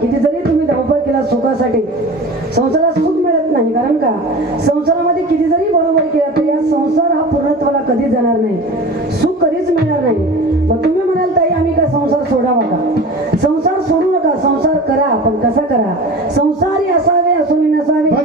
किती जरी तुम्ही धावपळ केला सुखासाठी संसारात सुख मिळत नाही. कारण का संसारामध्ये किती जरी बरोबर केला तर या संसार हा पूर्णत्वाला कधीच जाणार नाही, सुख कधीच मिळणार नाही. मग तुम्ही म्हणाल ताई आम्ही काय संसार सोडावा का? संसार सोडू नका, संसार करा, पण कसा करा? संसारी असावे असून नसावे.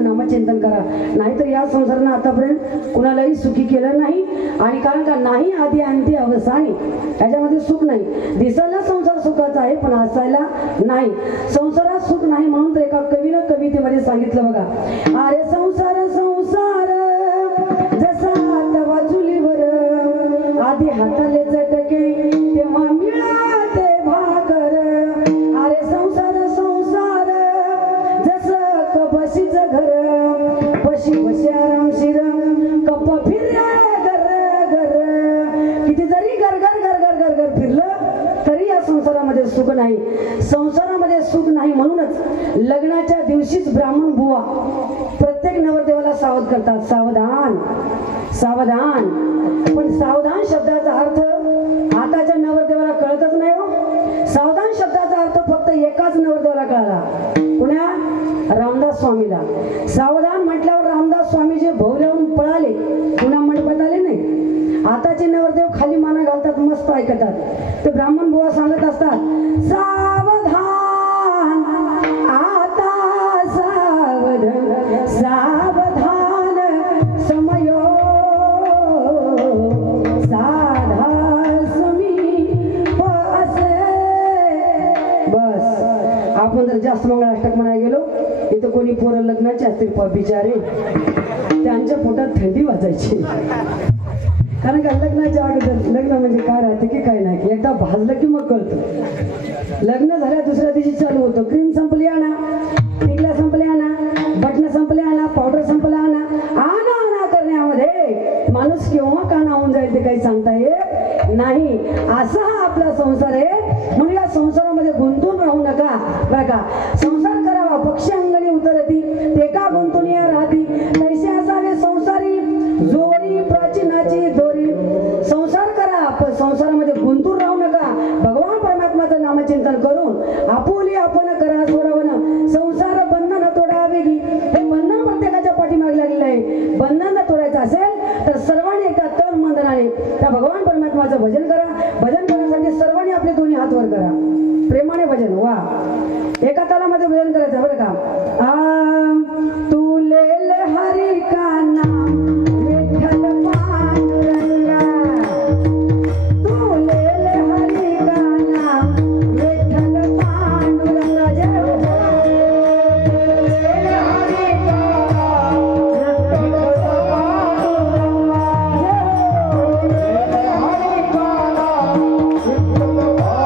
नामचिंतन करा, नाहीतर या संसारानं आतापर्यंत कुणालाही सुखी केलं नाही. आणि कारण का नाही आधी अंती अवसानी, याच्यामध्ये सुख नाही. दिसायला संसार सुखाचा आहे पण हसायला नाही. संसारात सुख नाही म्हणून तर एका कवीनं कवितेमध्ये सांगितलं बघा, अरे संसार संसार जसा तवा चुलीवर, आधी हाताले चटके तेव्हा मिळाते भाकर. अरे संसार संसार जसं कपशीच घर, पशी पशी आरामशीर कप फिरल्या गर गर. किती जरी गर गर गर गर गर गर फिरलं तरी या संसारामध्ये सुख नाही. संसारामध्ये सुख नाही म्हणूनच लग्नाच्या दिवशीच ब्राह्मण बुवा प्रत्येक नवरदेवाला सावध करतात, सावधान सावधान. पण सावधान शब्दाचा अर्थ आताच्या नवरदेवाला कळतच नाही हो. सावधान शब्दाचा अर्थ फक्त एकाच नवरदेवाला कळला, पुण्या रामदास स्वामीला. सावधान म्हटल्यावर रामदास स्वामी जे भोवल्याहून पळाले, पुन्हा मंडपात आले नाही. आताचे नवरदेव खाली माना घालतात, मस्त ऐकतात. ते ब्राह्मण बुवा सांगत असतात, सावधान आता सावधान सावधान समयो साधा समीप असे. बस आपण जर जास्त मंगळाष्टक म्हणायला गेलो, इथं कोणी पोरं लग्नाचे असतील बिचारे, त्यांच्या पोटात थंडी वाजायची. कारण का लग्नाच्या अगोदर लग्न म्हणजे काय राहते की काय नाही, एकदा भाजलं की मग कळतं. लग्न झाल्या दुसऱ्या दिवशी चालू होतं, क्रीम संपली आणा, टिकल्या संपल्या आणा, बटणं संपल्या आणा, पावडर संपला आणा. आणा आणा करण्यामध्ये माणूस केव्हा काना होऊन जाईल ते काही सांगता येत नाही. असा हा आपला संसार आहे. म्हणून या संसारामध्ये गुंतून राहू नका बरं का. संसार करावा, पक्षी अंगणी उतरती ते का गुंतून या राहती, तैसे असावे संसारी जोरी प्राचीनाची दोरी. संसार करा पण संसारामध्ये गुंतून राहू नका. भगवान परमात्माचं नामचिंतन करून आपुली आपण करा सोडवणं. संसार बंधन तोडावे गी, हे बंधन प्रत्येकाच्या पाठीमागे लागलेलं आहे. बंधन तोडायचं असेल तर सर्वांनी एकदा तन मन धनाने त्या भगवान परमात्माचं भजन करा. भजन करण्यासाठी सर्वांनी आपले दोन्ही हात वर करा, प्रेमाने भजन. वा एका तालामध्ये भजन करायचं बरं का. तू लेल हरी का नाम विठ्ठल पांडुरंगा, तू लेल हरी का नाम विठ्ठल पांडुरंगा. जय हो लेल हरी का विठ्ठल पांडुरंगा, जय हो लेल हरी का विठ्ठल पांडुरंगा.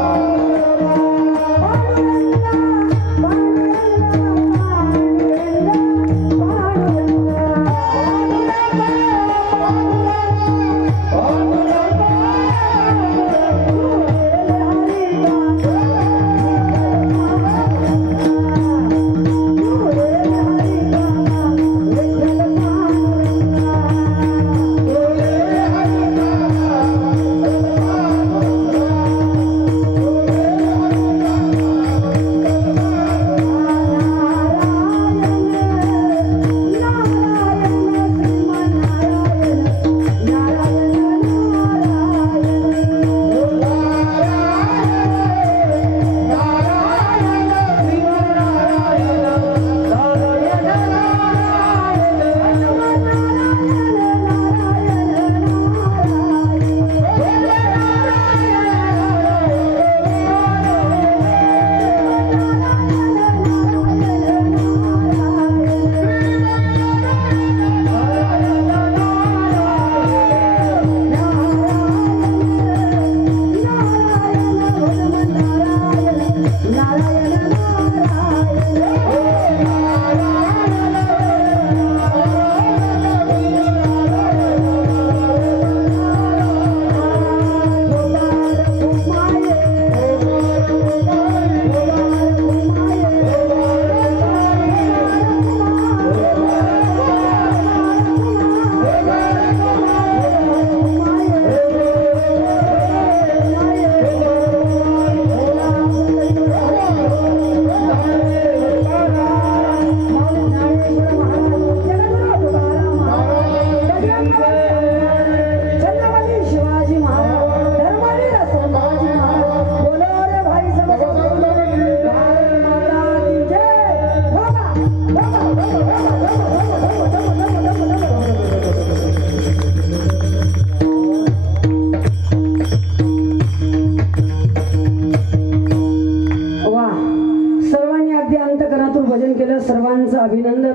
सर्वांचं अभिनंदन,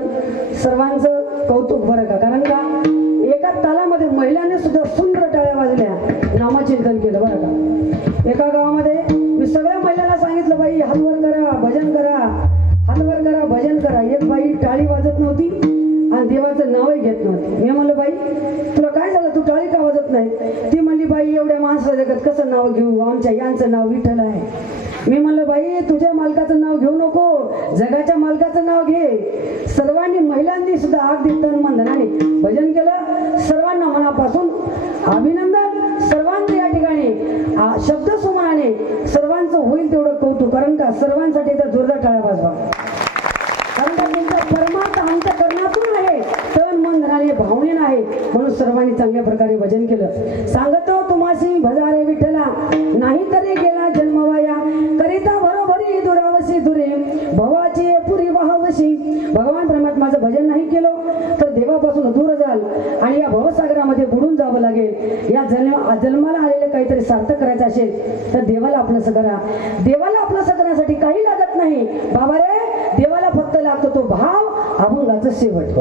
सर्वांचं कौतुक बरं का. कारण का एका तालामध्ये महिलांनी सुद्धा सुंदर टाळ्या वाजल्या, नामचिंतन केलं बरं का. एका गावामध्ये मी सगळ्या महिलांना सांगितलं, बाई हातवर करा, भजन करा, हातवर करा, भजन करा. एक बाई टाळी वाजत नव्हती आणि देवाचं नावही घेत नव्हती. मी म्हणलं, बाई तुला काय झालं, तू टाळी का वाजत नाही? ती म्हणली, बाई एवढ्या माणसाच्या जगात कसं नाव घेऊ, आमच्या यांचं नाव विठ्ठल आहे. मी म्हणलं, बाई तुझ्या मालकाचं नाव घेऊ नको, जगाच्या मालकाचं नाव घे. सर्वांनी महिलांनी सुद्धा अगदी तन मन धनाने भजन केलं. सर्वांना मनापासून अभिनंदन. सर्वांचं या ठिकाणी शब्द सुमनाने सर्वांचं होईल तेवढं कौतुक. कारण का सर्वांसाठी तर जोरदार टाळ्या वाजवा. कारण का तुमचा परमार्थ आमच्या कर्णातून आहे, तन मन धनाने भावनेनं आहे. म्हणून सर्वांनी चांगल्या प्रकारे भजन केलं. सांगतो तुम्हासी भजारे विठ्ठला, नाही तरी गेला जन्मवाया, करिता बरोबरी दुरावशी दुरे, भवाची पुरी वाहवशी. भगवान परमात्माचं भजन नाही केलं तर देवापासून दूर जाल आणि या भवसागरामध्ये बुडून जावं लागेल. या जन्माला आलेले काहीतरी सार्थक करायचं असेल तर देवाला आपलंसं करा. देवाला आपलंसं करण्यासाठी काही लागत नाही बाबा रे, देवाला फक्त लागतो तो भाव, अभंगाचं शेवट.